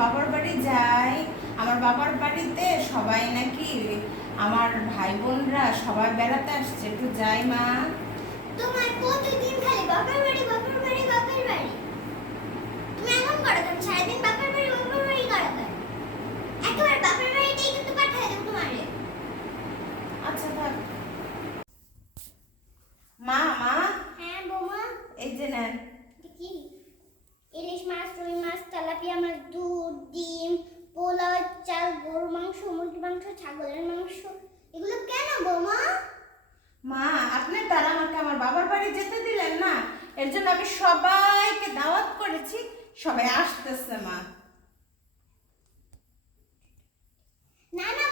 বাবার বাড়ি যাই। আমার বাবার বাড়িতে সবাই নাকি আমার ভাই বোনরা সবাই বেড়াতে আসছে, একটু যাই মা। তোমার প্রতিদিন খালি বাপের বাড়ি বাপের বাড়ি বাপের বাড়ি। তুমি এমন করো কেন? সারাদিন বাপের বাড়ি বাপের বাড়ি করো কেন? একেবারে বাপের বাড়িতেই কিন্তু পাঠায় দেবো তোমারে। আচ্ছা থাক। মা মা, হ্যাঁ বৌমা। এই যে নেন। কি? ইলিশ মাছ, রুই মাছ, তেলাপিয়া মাছ, দুধ, ডিম, পোলাও, চাল, গরুর মাংস, মুরগির মাংস, ছাগলের মাংস। এগুলো কেন বৌমা? মা, আপনি তারা আমাকে আমার বাবার বাড়ি যেতে দিলেন না, এর জন্য আমি সবাইকে দাওয়াত করেছি, সবাই আসতেছে মা। না না